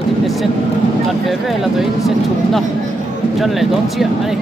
lo din le set kan ve la to in set thum na chan le dong chia ani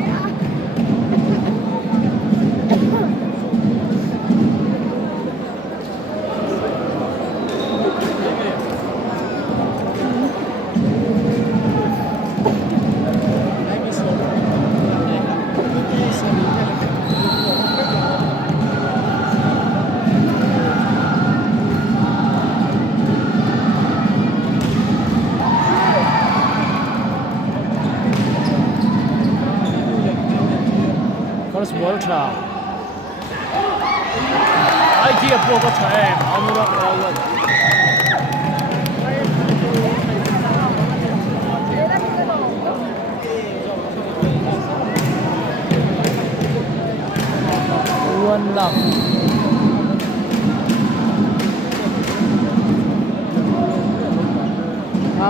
first ball tha ai kia po ko thae Anurag Rawat one love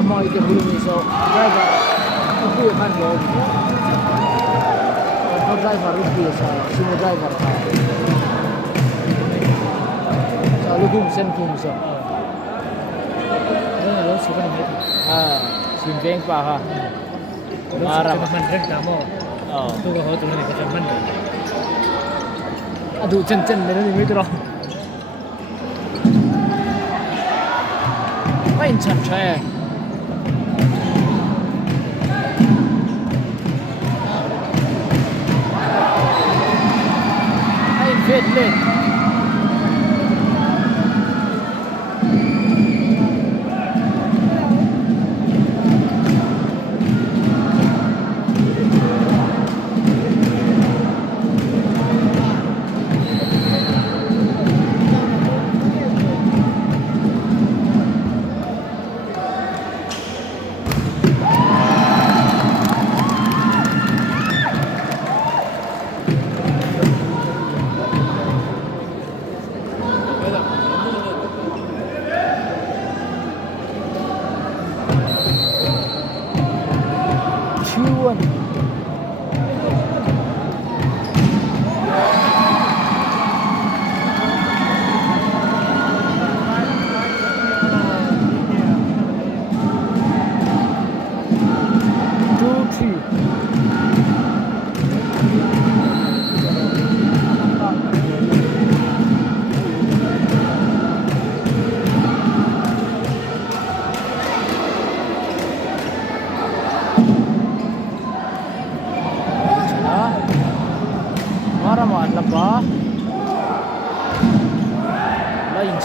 moi ke bulu ni so driver aku kan lo driver itu sa sino driver ka sa lugum sen kum sa ini lo suka ni sim beng pa ha marah man rek damo tu ko tu ni ka man aduh chen ni mi tro main chan chae Fit lit.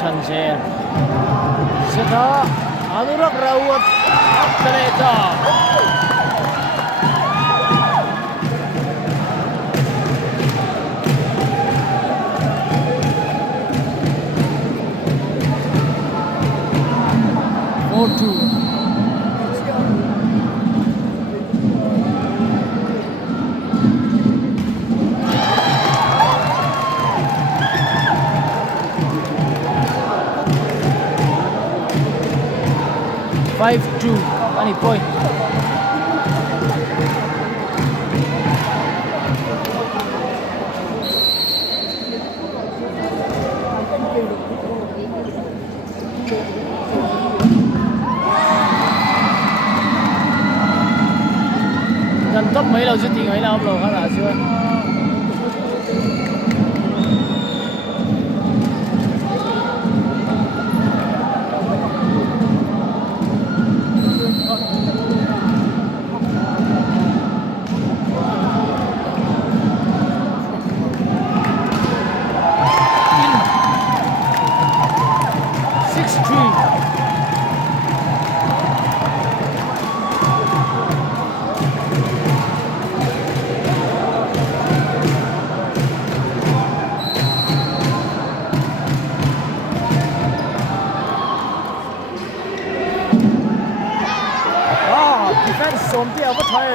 ชันเชนเสถาอนุรักษ์ราวัตอัปเดต4-2 5-2 any point gần top mấy lâu chưa thì mấy lâu khá là chưaสมที่เอาไทย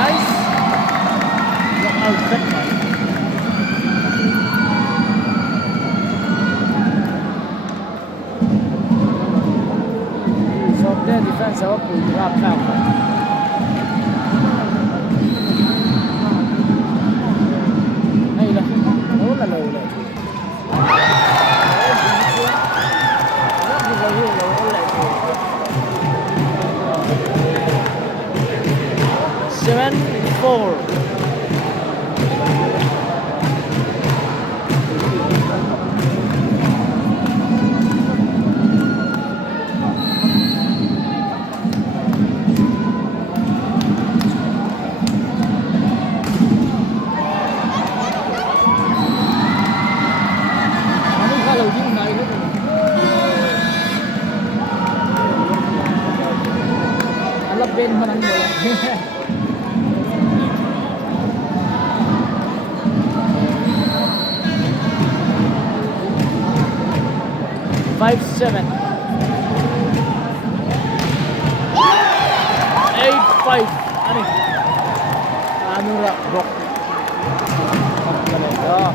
nice เอาขึ้นมาสมที่ดีเฟนส์ว่าปุ๋ยรับข้าวให้ละโอ้ละเลย menang bola. 5-7. 8-5. Anura Rock. Talaga.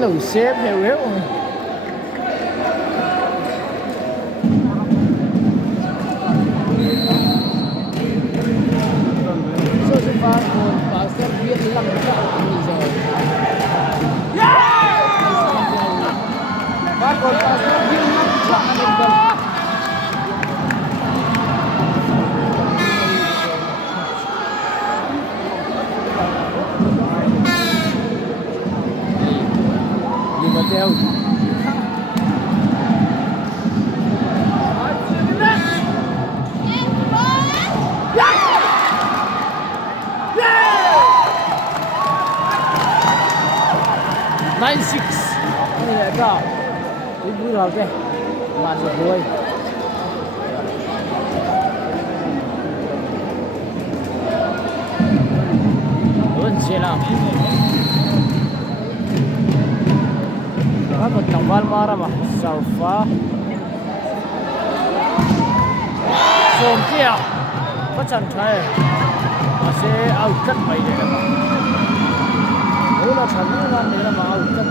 Lẩu xếp hiểu hiểu rồi. So si Fargon, pastor biết lang ka ni Joy. Fargon, pastor biết lang ka ni Joy. Mateo. Nine six. Ini là đó. Ibu rồi kìa. Màn một đuôi. Vẫn sẽ làm. Dapat tambal marah mah Salfa Somkia Pacan Chai masih outcut baik dia mah Ola chaluan dia mah outcut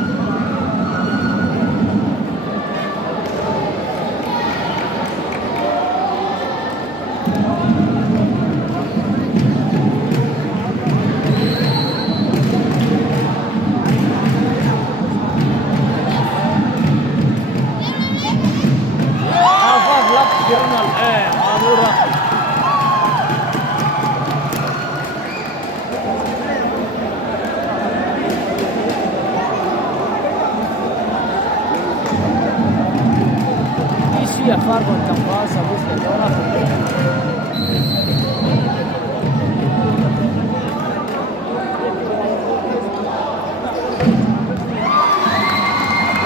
ฟาดบอลจังหวะสวิสเดอร์รั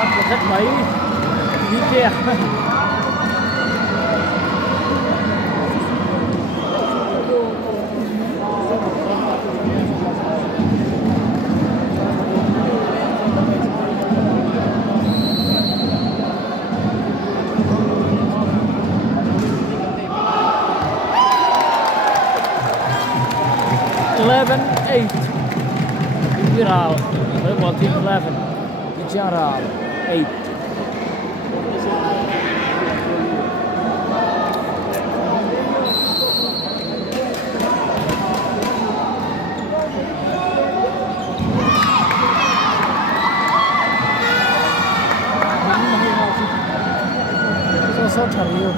บกระชับไหมวิเกีย 11-8 Viral Volleyball team 11 Bicara 8 So Tario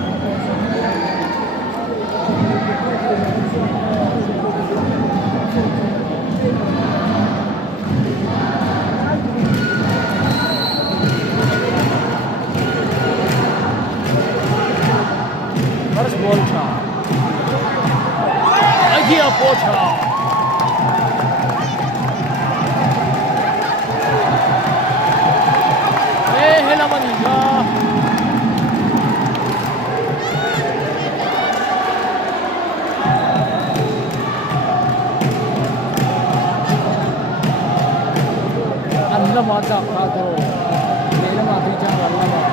波场，哎，黑老板你呢？Anda macam apa tu? Ini mah bincang Allah mah.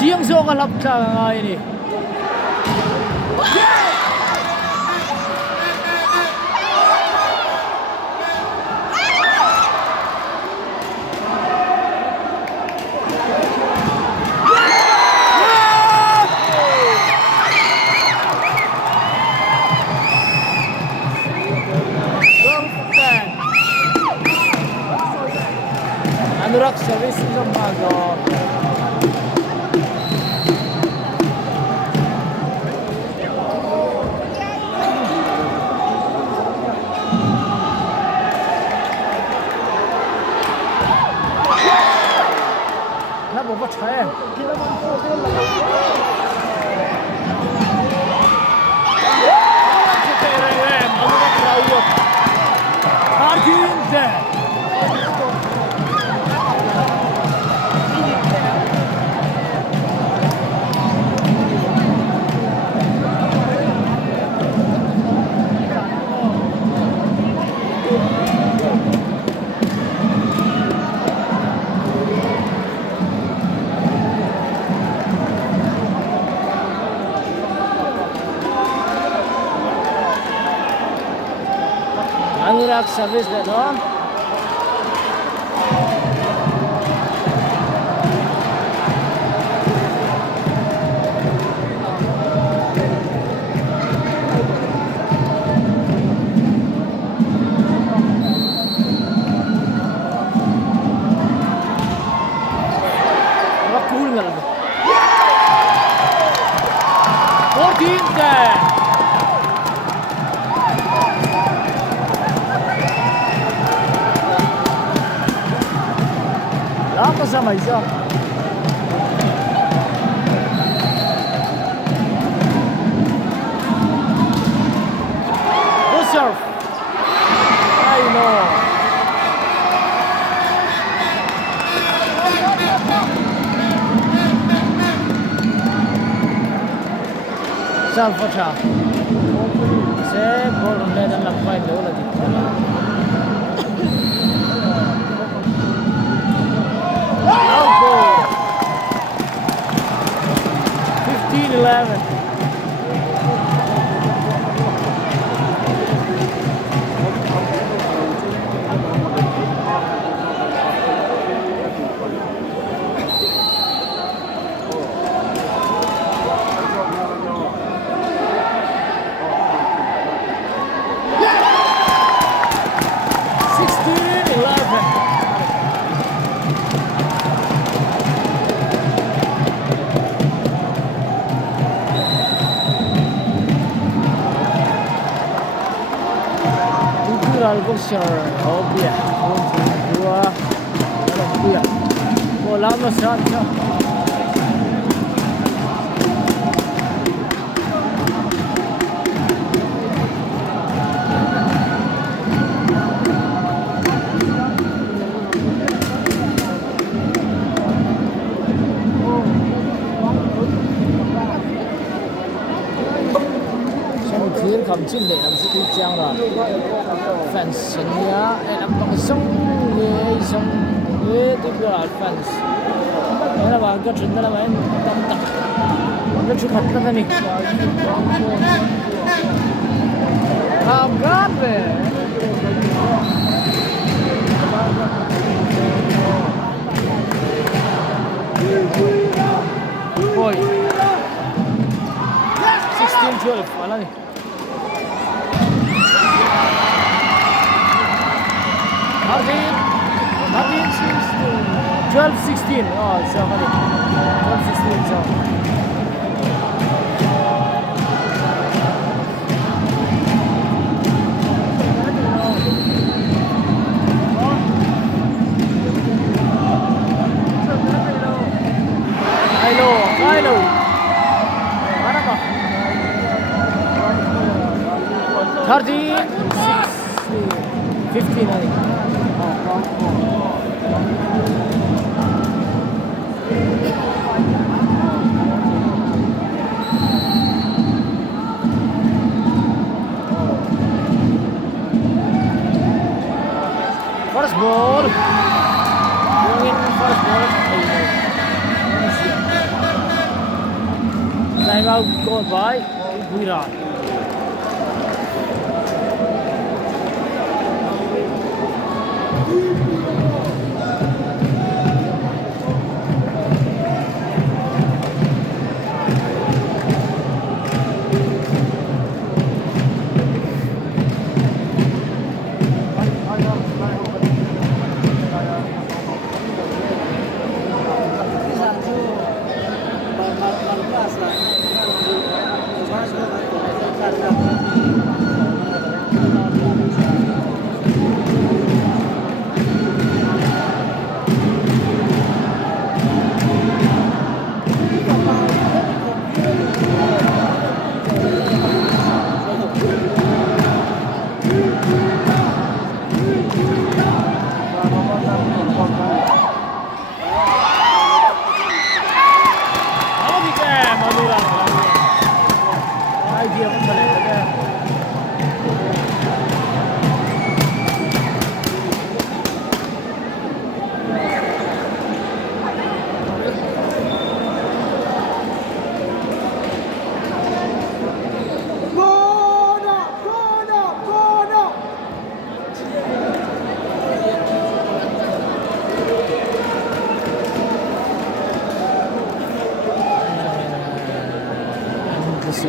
Chiang so kalap ka nga ini. Anurak service sa Mago. Na bo patrzę. Anurak service dito. Cool na lang. 14th. Kasama isa. Good serve. I know. Serve for cha. Se ball le dan lampai lo la dikta. 11. Boxer, oh yeah, 1, 2, 3, 4, bola masuk. Cầm chim để làm sự kinh trang rồi fans senia làm bằng sông nghề tiếp theo là fans đó là bạn có chuyện đó là bạn tâm tập nó chụp thật đó này làm gắt về ôi 16-12 mana ni 12-16. Oh, so funny. 12-16. So. Hello. Mana ba? 13, 16, 15 I think. First ball. Going in first ball. Time out gone by Virat.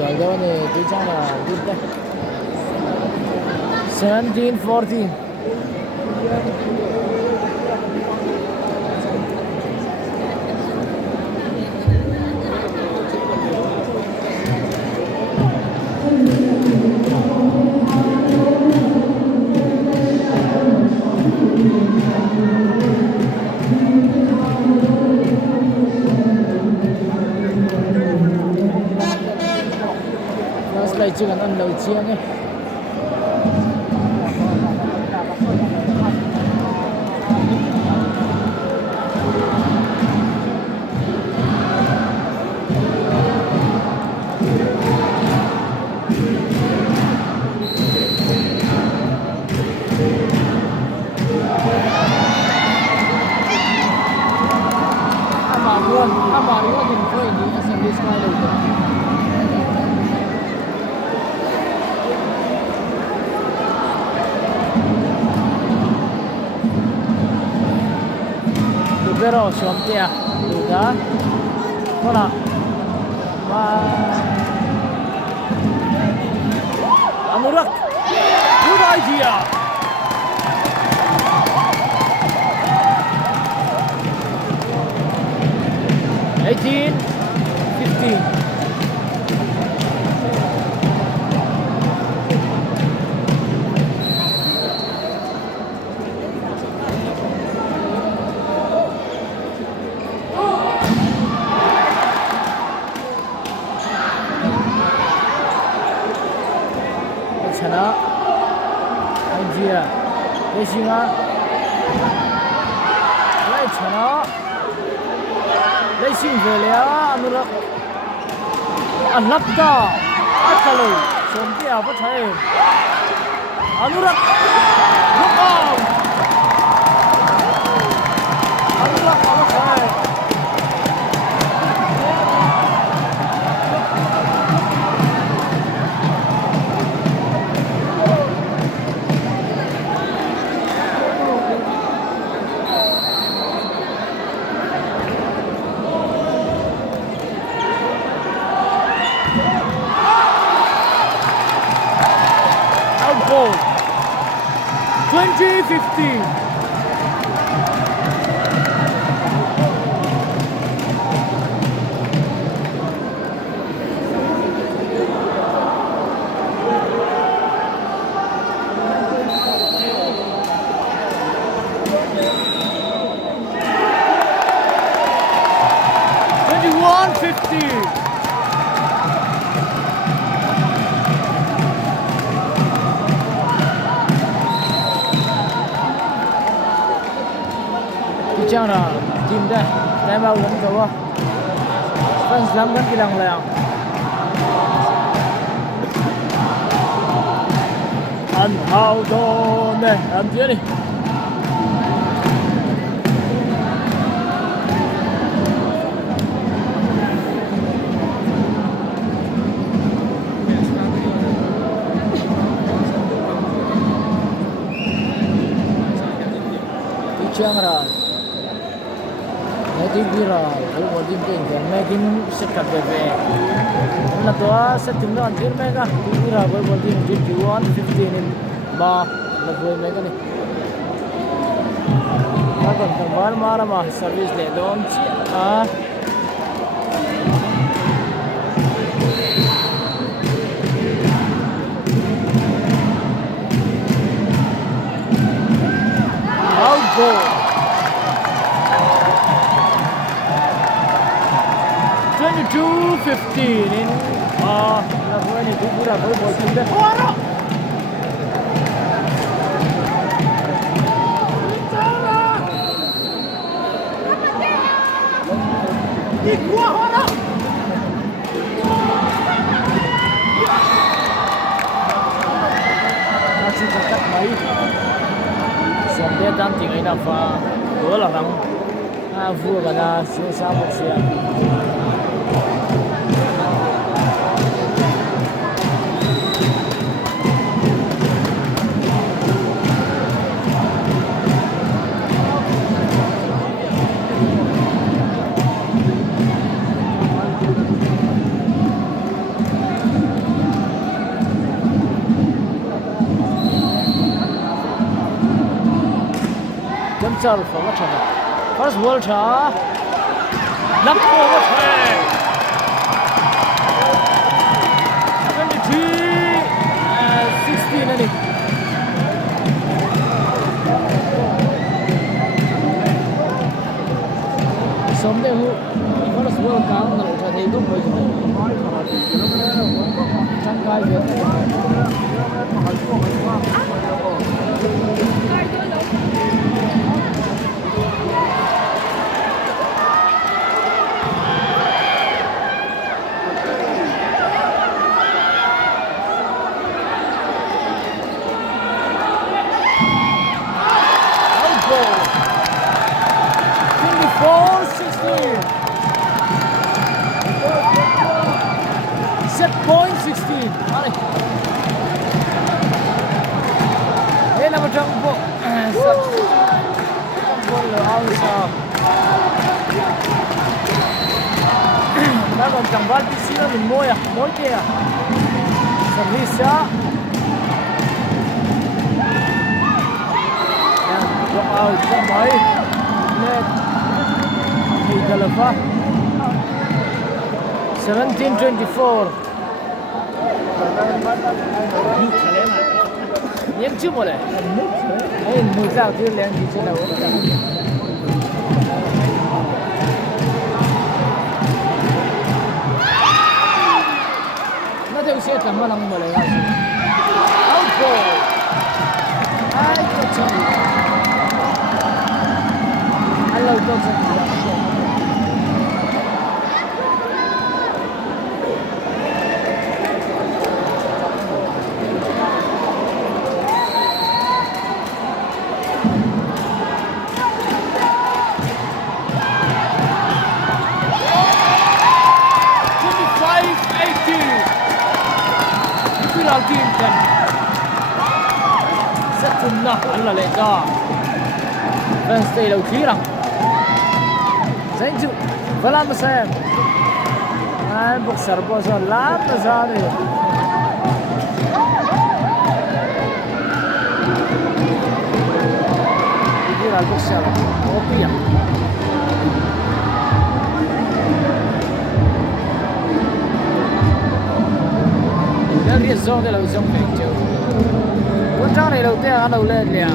Algone diciamo tutte 17-14. Đây chưa cần ăn đầu chiên nhé. Ama luôn thì thôi đi assembly style rồi. Pero siomtia juga mana Anurak good idea 18-15. Chana Nigeria Deshinga Lai Chana Deshin Velia Anurak Anapda Atalo Somtia Pathai Anurak look out Anurak Pathai Outball 20-15. Chang ra team đây time out vẫn có fans lắm vẫn kidang lang an hao do này làm chuyện đi Chang ra Gira, kalau mau jemput kan, mungkin sekat bebe. Nah tuah setimnya anjir mereka. Gira, kalau mau jemput jual 15 in bah, lagu mereka ni. Nah kan marah mah service le don ah. goal. 22-15 in Labuani Bukura Bobo Timbe Horo. Ikwa Horo. Masih dekat baik. Sampai dan tinggal dapat dua orang. Vua pada sama siap. Themselves for what trouble. First World Cup. Left forward play. 23-16 ini. Somday who first World Cup nggak usah hidup boleh jadi. Cangkai gitu. Set point 16. Mari. Nama jangkau. Jangkau Alsa. Nama jangkau di sini ni moya, moya. Servisa. Yang drop out sampai net. Hidalava. 17-24. Nhém trước một này. Ấy mùi dao thứ lên thì trên đầu. Nó theo xe cảm ơn ông một lời. Out goal. Ai có chừng. Anh lâu có chừng. ทีมกันสักคนนะอันละเลยจ้าเป็นสเตย์เราขี้รังเซนจูเวลามาเซมไอ้บุกสารพัดลาบซาเลยดีเราบุกสารโอปีอะRiêng do cái lầu sông này chứ con trâu này đầu tiên ăn đầu lên liền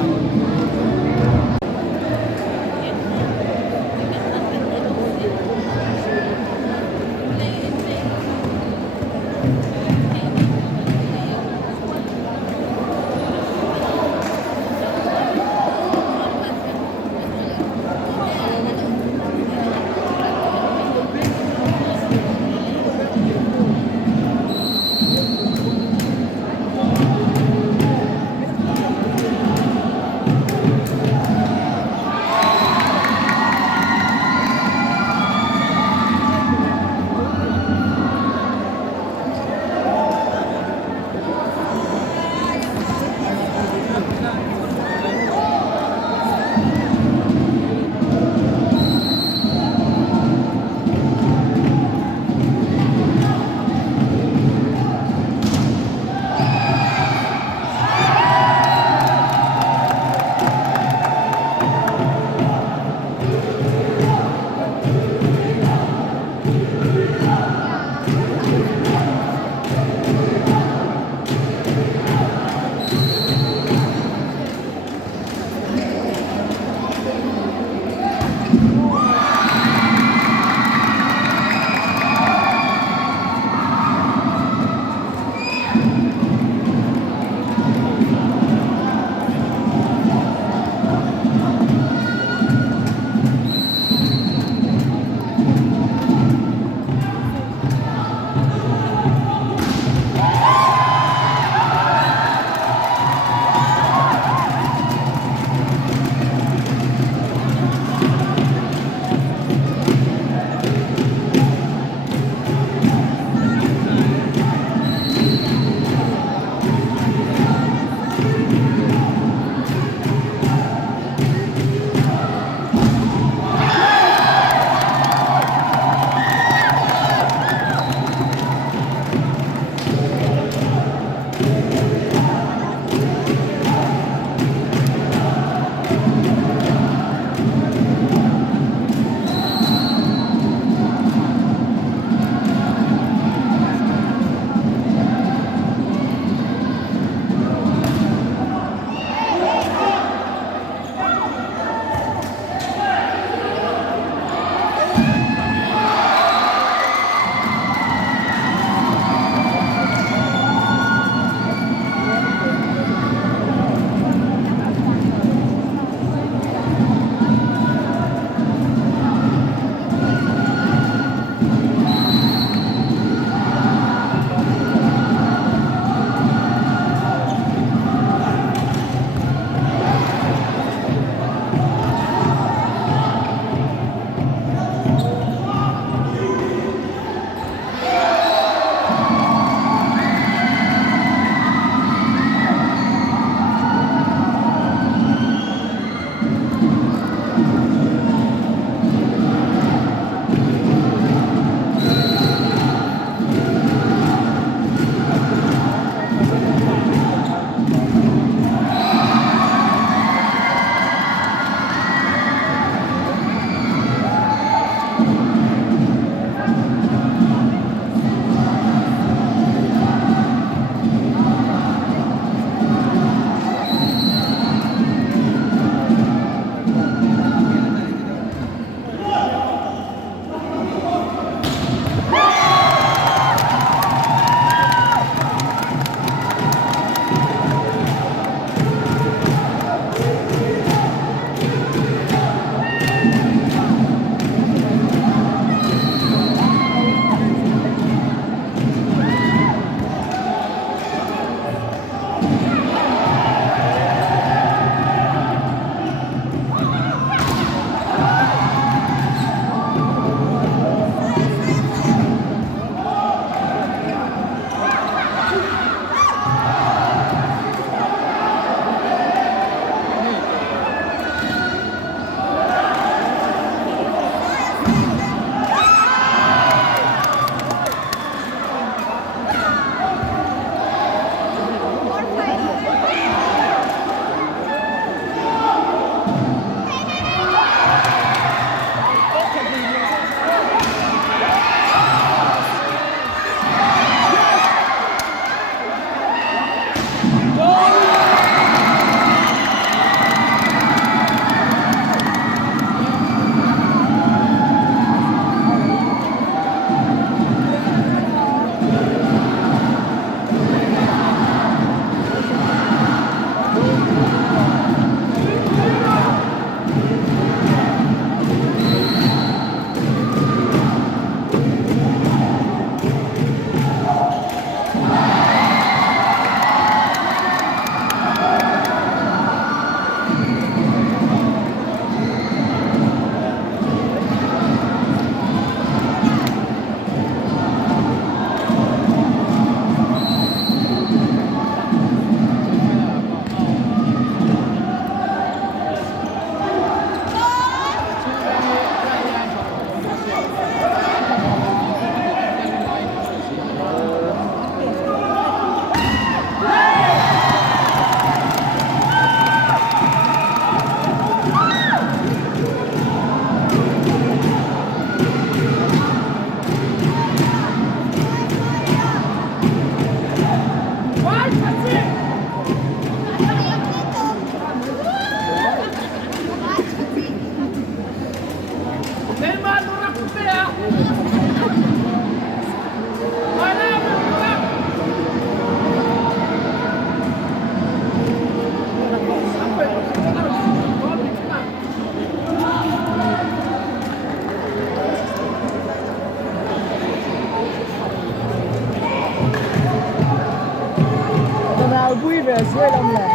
nào vui vẻ xuôi lòng này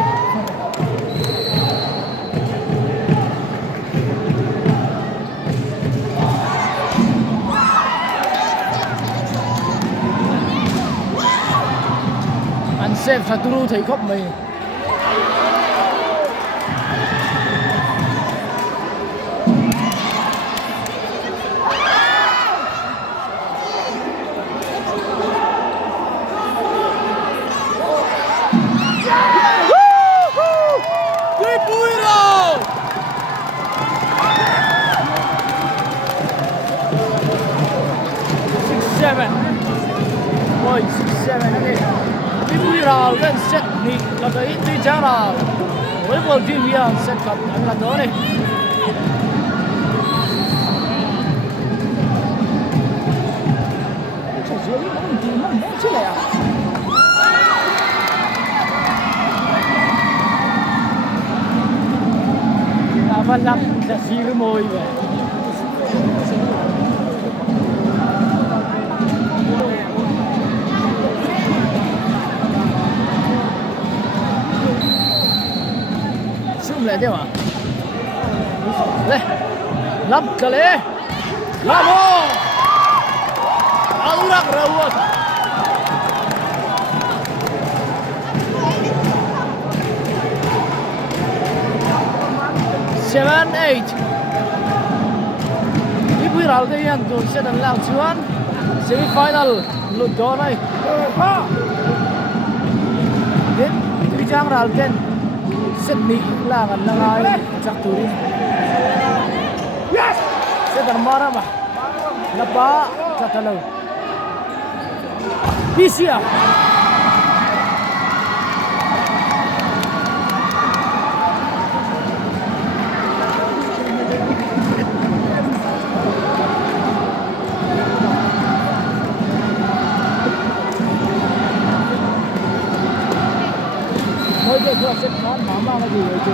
anh xem phải turu thấy khóc mình Ôi, 6-7 này đi vui rồi, cái set này là cái ít đi chăng là với một team here set cặp anh là đó này chỉ dưới nó thì nó chứ này à là văn lập sẽ xí cái môi vậy lại theo à đây lắp cái lẽ làm ô alurak rawat 7-8 ibu ral cái yan tuần sẽ đánh lao chuan semi final lụt đó này đến tuy trang ral ken Sydney là gần là ai chắc turi sẽ đâm mara mà là ba chắc là Pisia mỗi cái cửa sẽ có mama là gì vậy chứ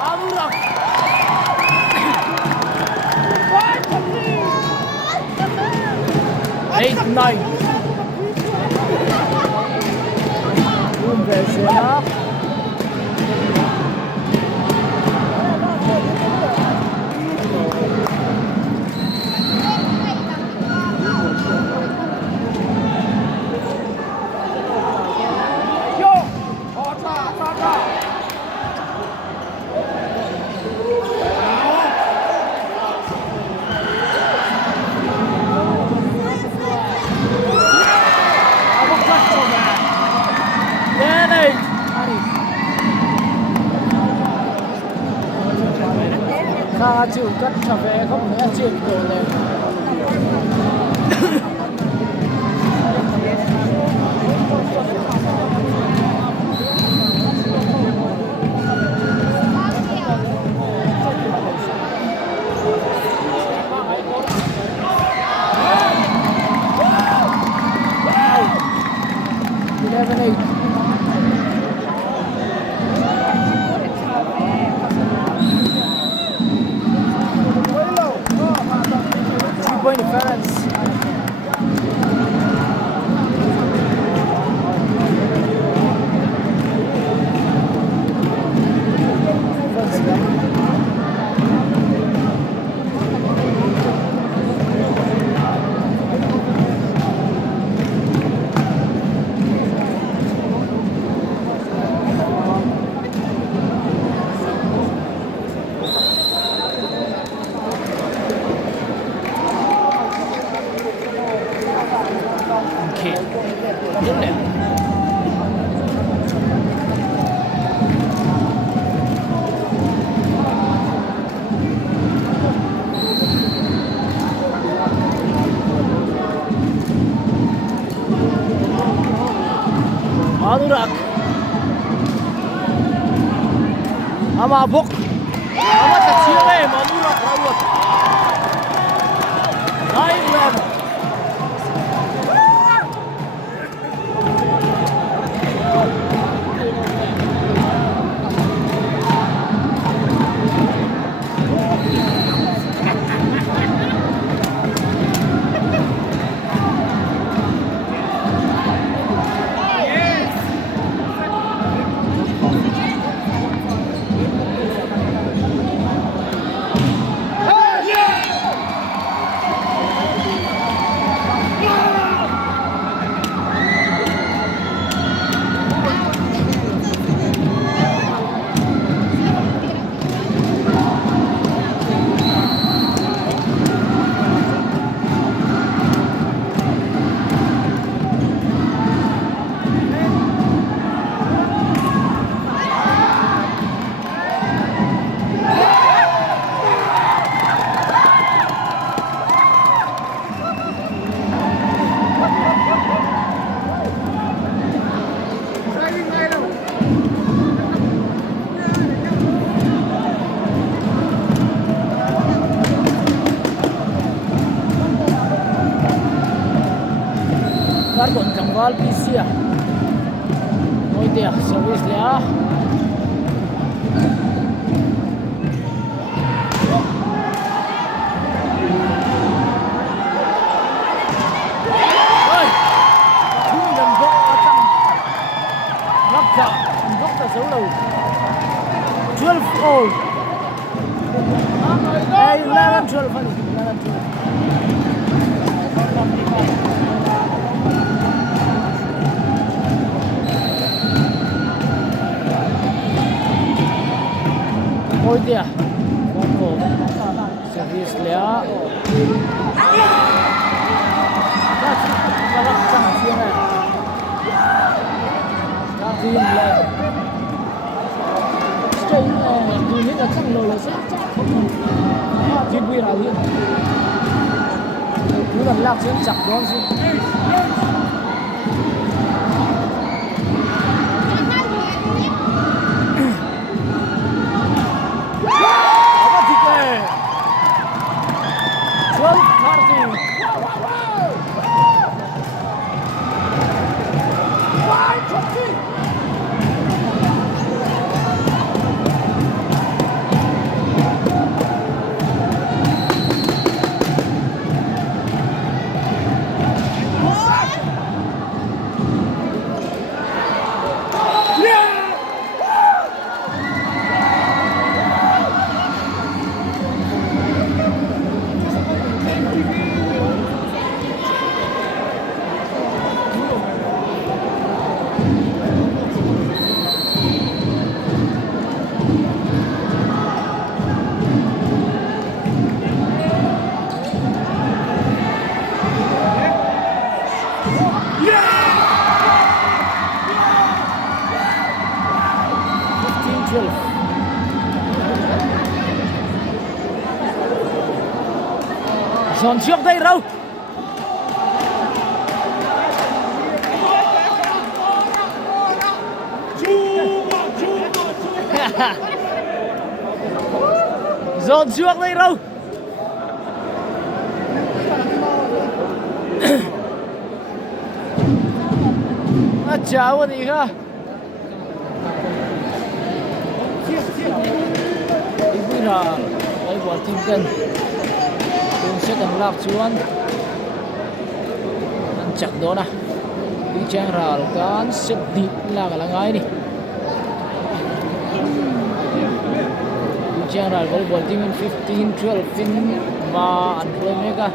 Alurak 8-9 về xe đó ta chịu cất trở về không thể chịu đổ lên point difference. Alurak ama bok ama kecil Alurak rawat naik level Kar kon jangwal PC à ngồi tia service le a oi thu dần gốc tăng gốc cả gốc ta xấu lâu 12 all hey 11 12 funny 11 12 ôi kìa con cổ service lẻ ra bắt chẳng xuyên này ra phim lên straight đi hết là chẳng lồi là sẽ không chuyên quy nào hiện cứ lần lạc trên chặt đó chứ giòn trước đây đâu giòn trước đây đâu cháo gì cả đi bây giờ đây bỏ tim cân sẽ cần lạc chuan anh chặt đó nè đi trang ra cái sẽ đi là cái ngay đi đi trang ra cái ball team 15 12 fin mà anh play mega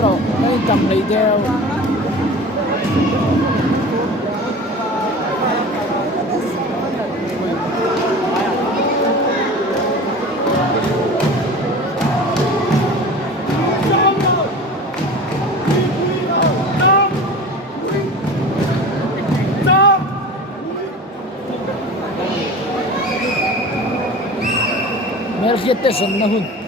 rồi mấy cầm đi theo Merciete sana hun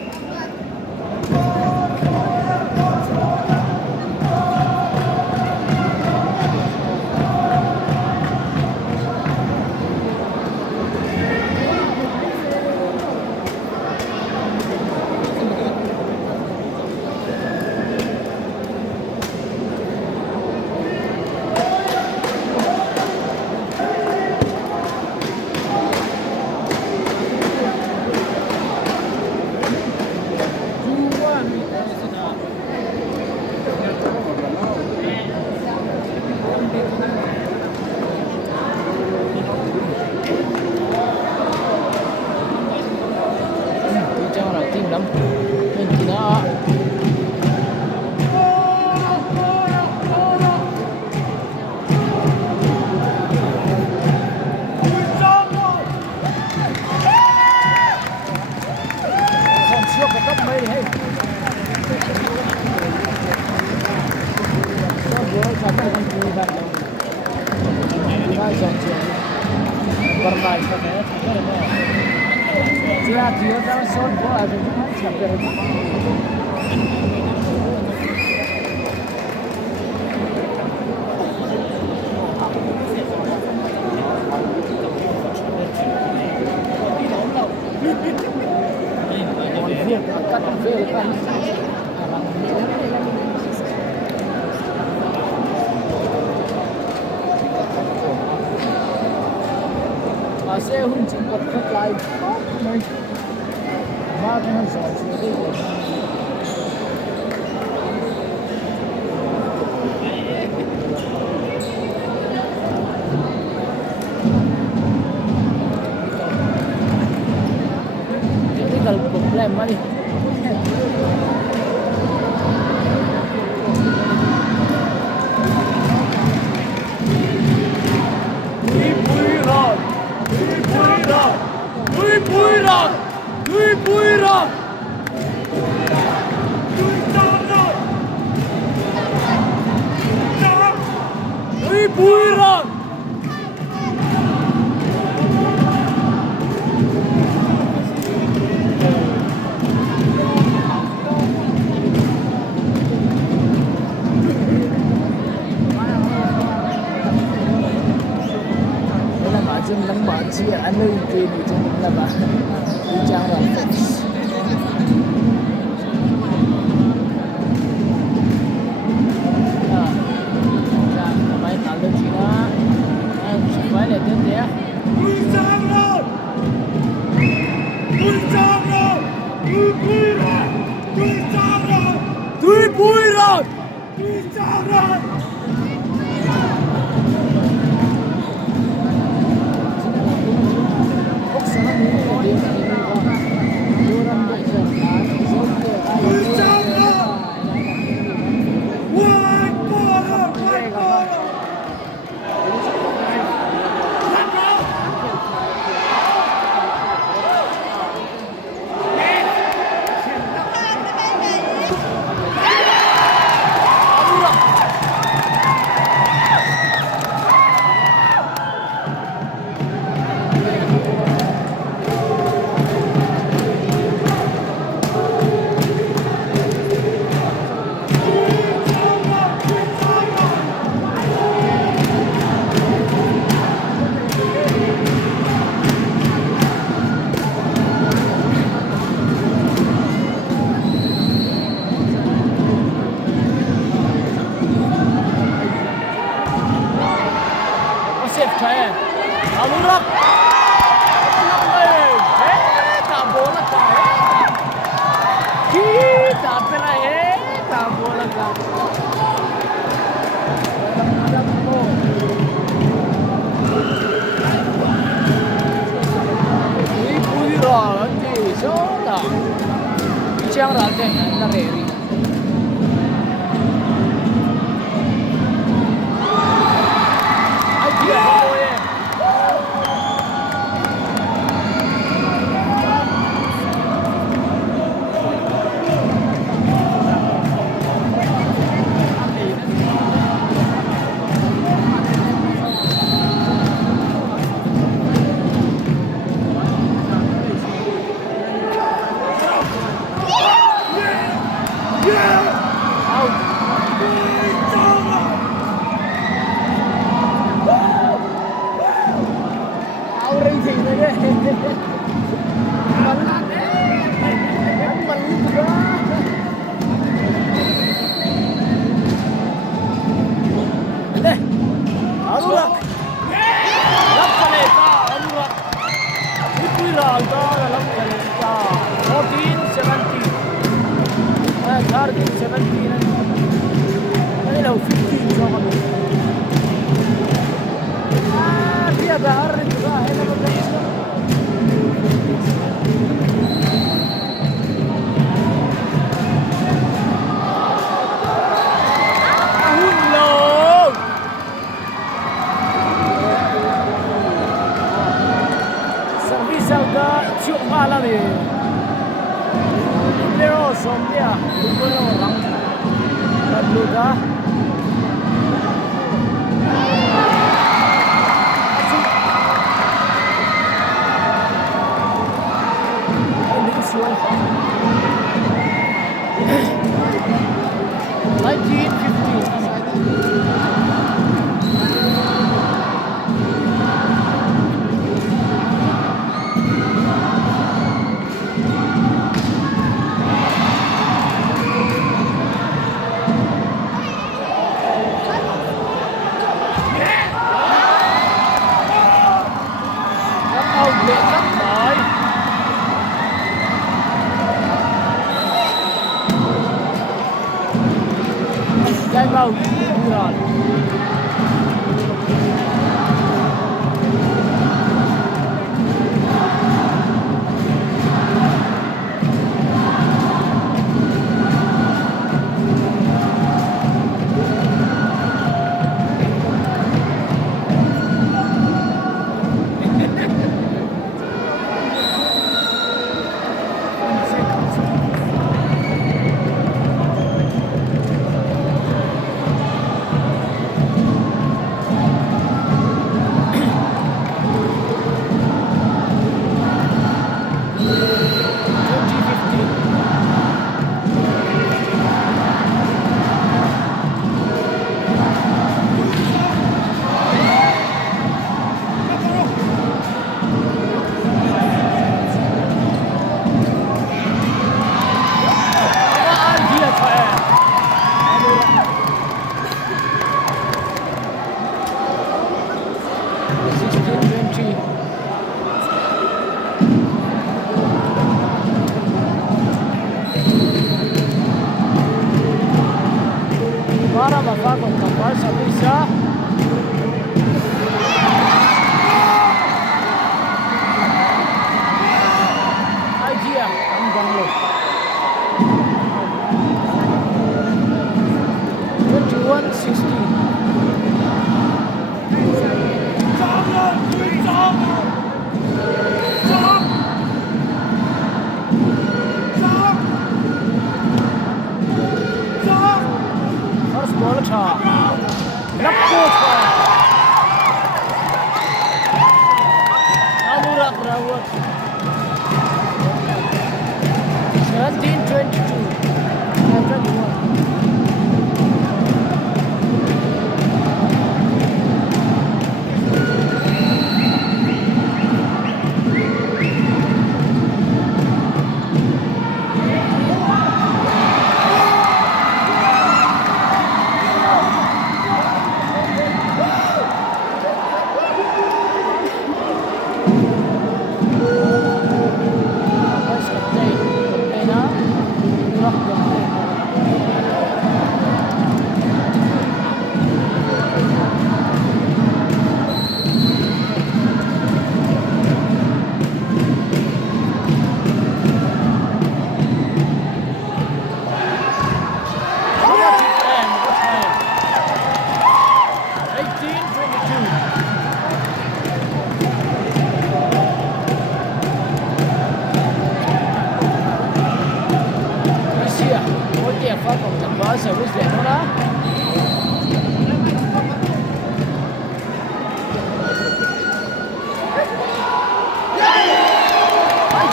ai dòng chuyện còn lại có thể chỉ là thiếu ra số của ai cũng chẳng được việc cắt về kan sẽ hun chỉnh vật khắc lại này mà cái hàng sản xuất đi ini kalau problem mah nắng bận chi anh ơi kia thì cho mình là bạn đi trang là máy thảo được gì đó em chỉ phải là tiếp theo vui sang rồi vui sang rồi vui rồi vui sang rồi vui rồi vui sang rồi Siang raga na reri. Ay dia boy. lệ lắm rồi. Chạy vào rồi. Para mafa con tapar Sabisa. Idea ang banglo. 21-16. Ball tha lappo tha Amura Rawat 17-22 service there, no?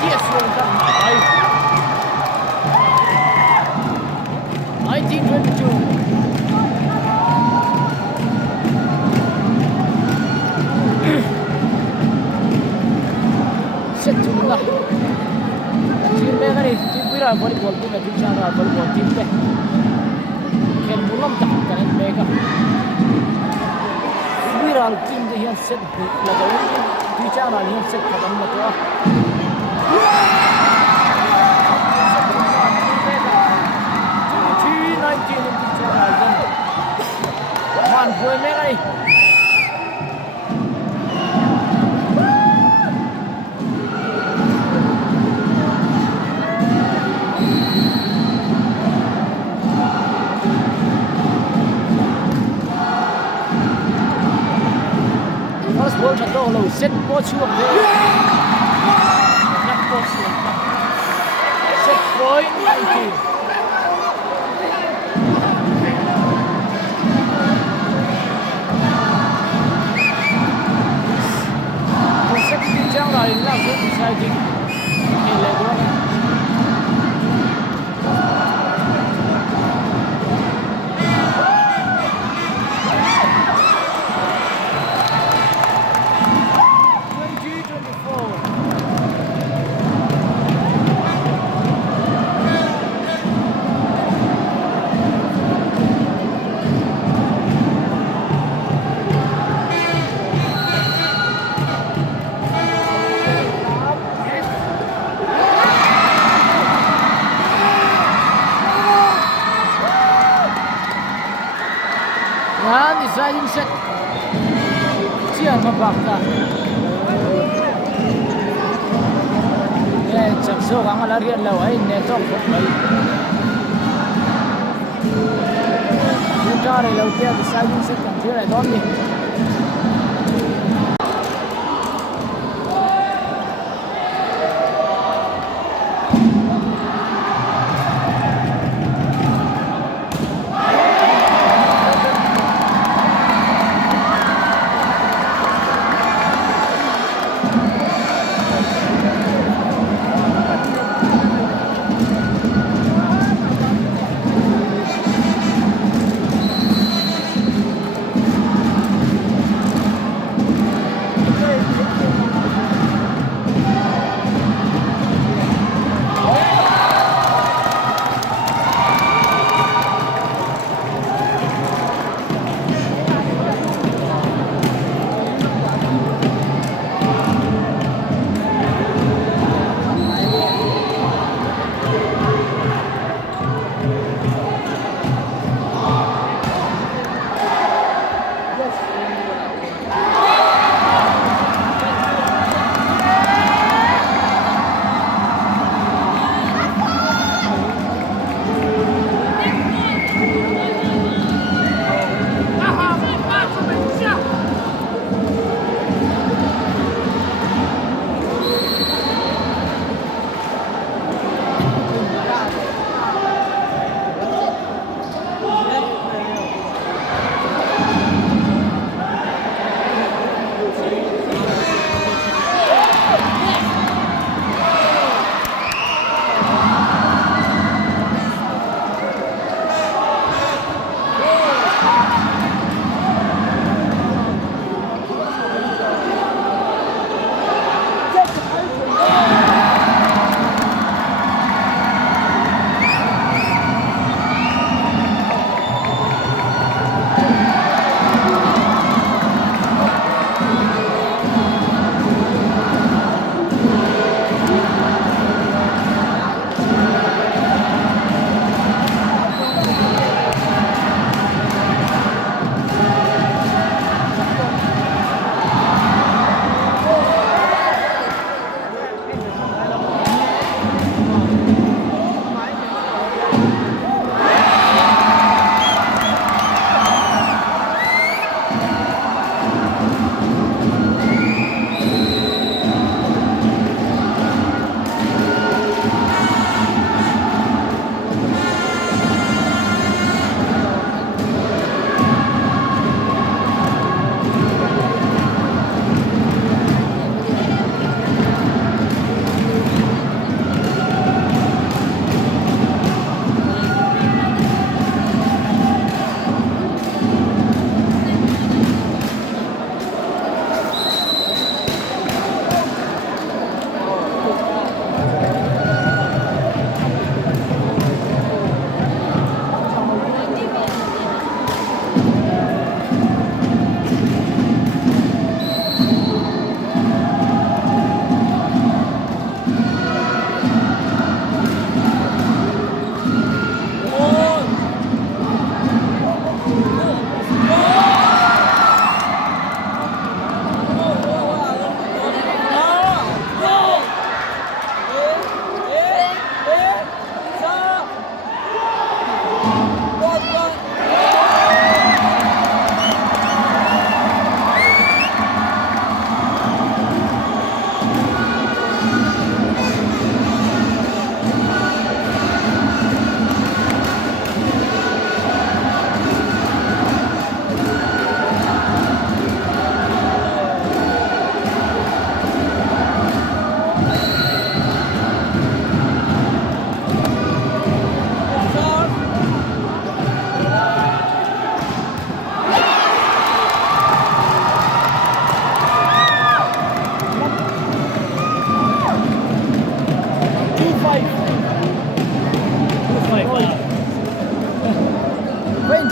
Yes, well done. 19-22. Set to the team megani team pira volleyball team team chana volleyball team pe ken bulam tak kan mega viral team de hian set lagaw team chana hian set khatam na to 19 in team chana hian man boy megani ball cho to lo set po chuak de nak po set point 19 set tin chang la in la so sai ding ni le do deciding set chia mabak ta ye chakso ang alarian law ay neto mai Utare law tia deciding set kan thira don ni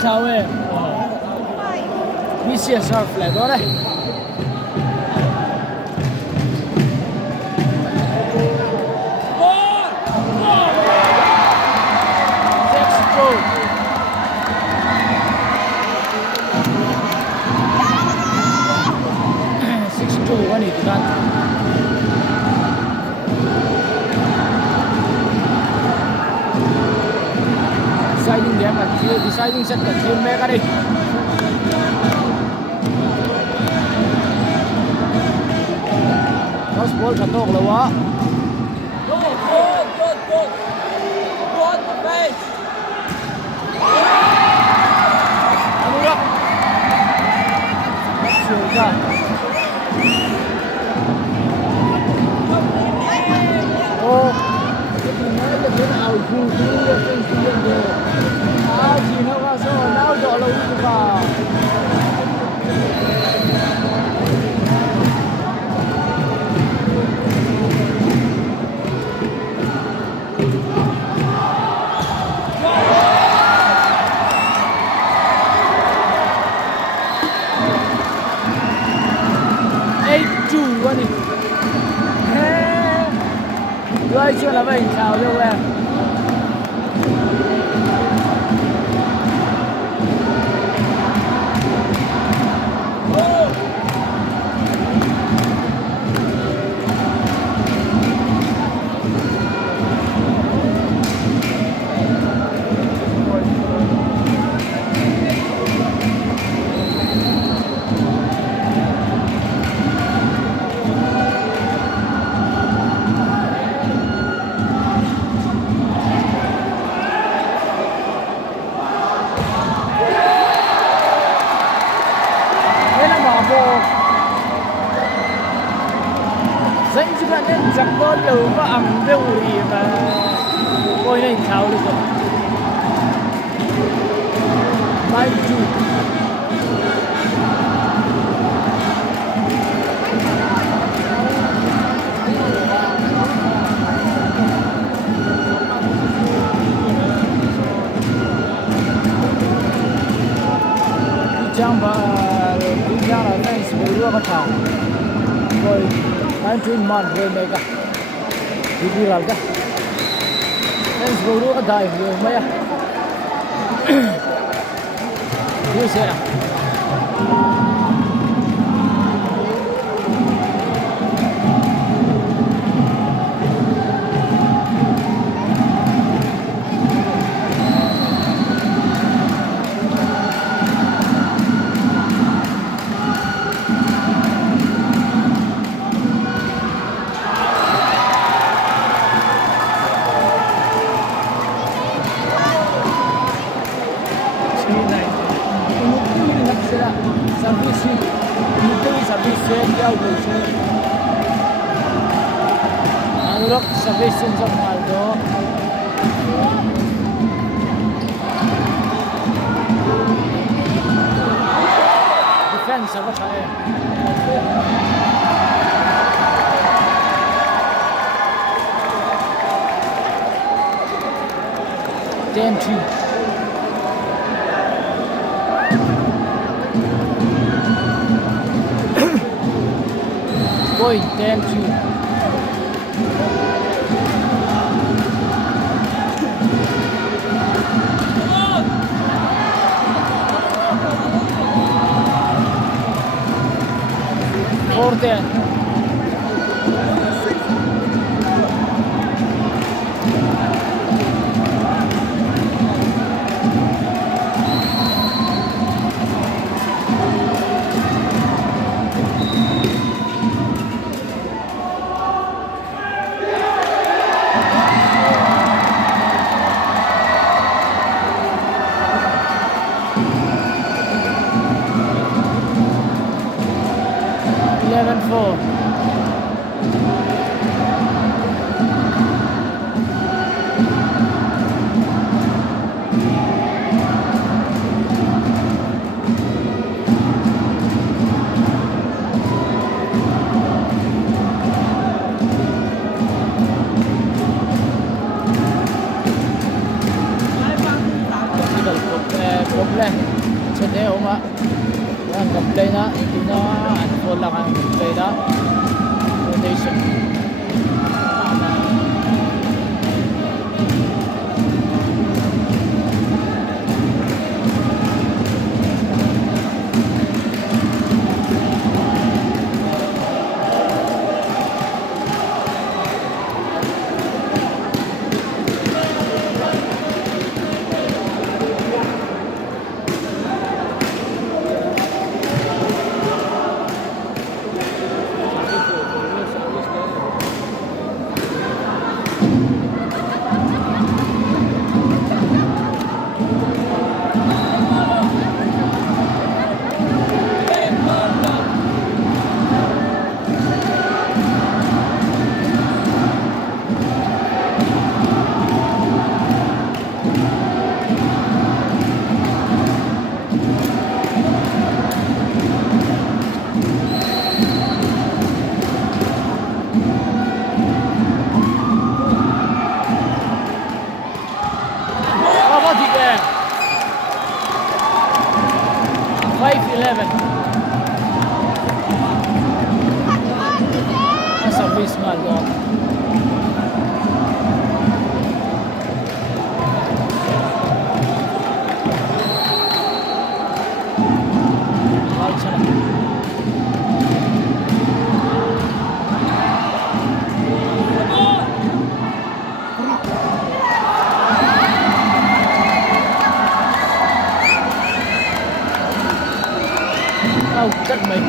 chào em mi sia surf lại đó đây kan deciding game kan deciding set kan team me ka đi cross ball ka tok lawa Suga. Oh, cái nào cũng được trên sân rồi. Chỉ nó qua số nào đó là uống vào. Rồi chưa là mình chào đâu em. Danh chứ bạn nên chẳng có điều mà ẩm đều gì mà coi này tháo được rồi. Mai chủ Trang và Trang là fans với đua con thảo rồi 19 man rồi mega đi ra cái fans với đua con thảo rồi mày à như thế nào Anurag Sabesin sa Ronaldo. Defense apa saya? Ten-2. Point 10-2. Order. Problem sa Neo nga ang play na hindi na unfold lang ang play na rotation service mal go. Mal chana. Oh, chất mình.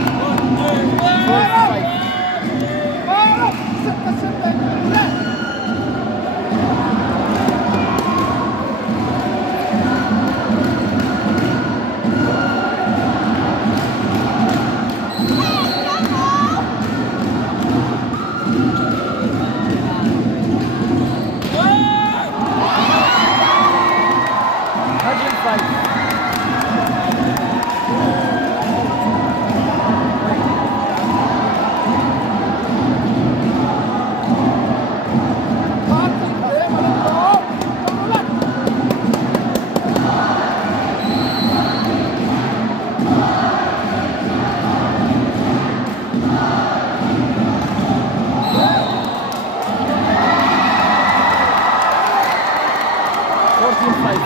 4-5.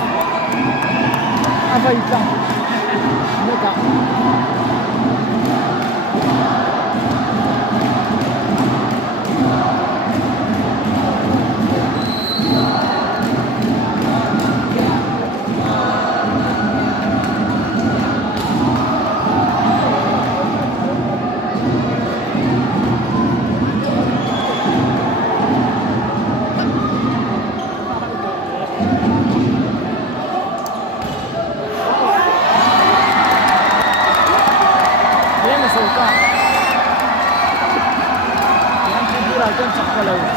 Apa itu? Mereka.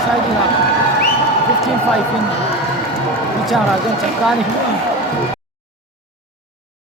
Siding up 15-5 in bicara kan cakani